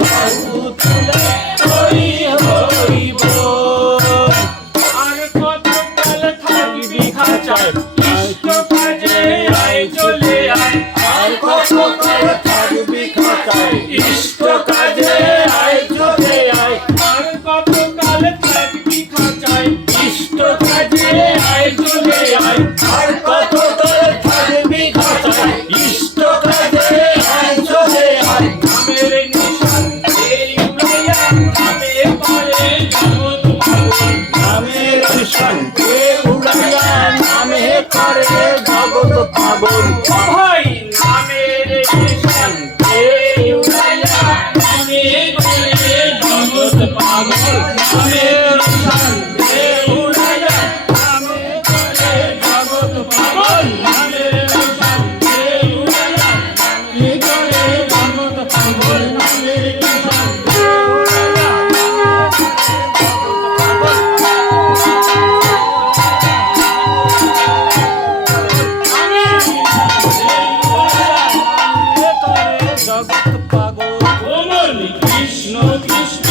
বাহু তুলে হরি হরি বল। আর কত কাল থাকবি খাঁচায় ইষ্ট কাজে আয় চলে আয়। আর কত কাল থাকবি খাঁচায় ইষ্ট কাজে আয় চলে আয়। আর কত কাল থাকবি খাঁচায় ইষ্ট কাজে আয় চলে আয়। আর কত কাল থাকবি খাঁচায় ইষ্ট কাজে আয় চলে আয়। নামের নিশান এই উড়াইয়া নামে করে জগৎ পাগল। নামের নিশান এই উড়াইয়া নামে করে জগৎ পাগল। ও ভাই নামের নিশান এই উড়াইয়া নামে করে জগৎ পাগল। নামের নিশান এই উড়াইয়া নামে করে জগৎ পাগল। নামের নিশান এই উড়াইয়া নামে করে জগৎ পাগল। নামের নিশান এই উড়াইয়া জগৎ পাগল। কৃষ্ণ কৃষ্ণ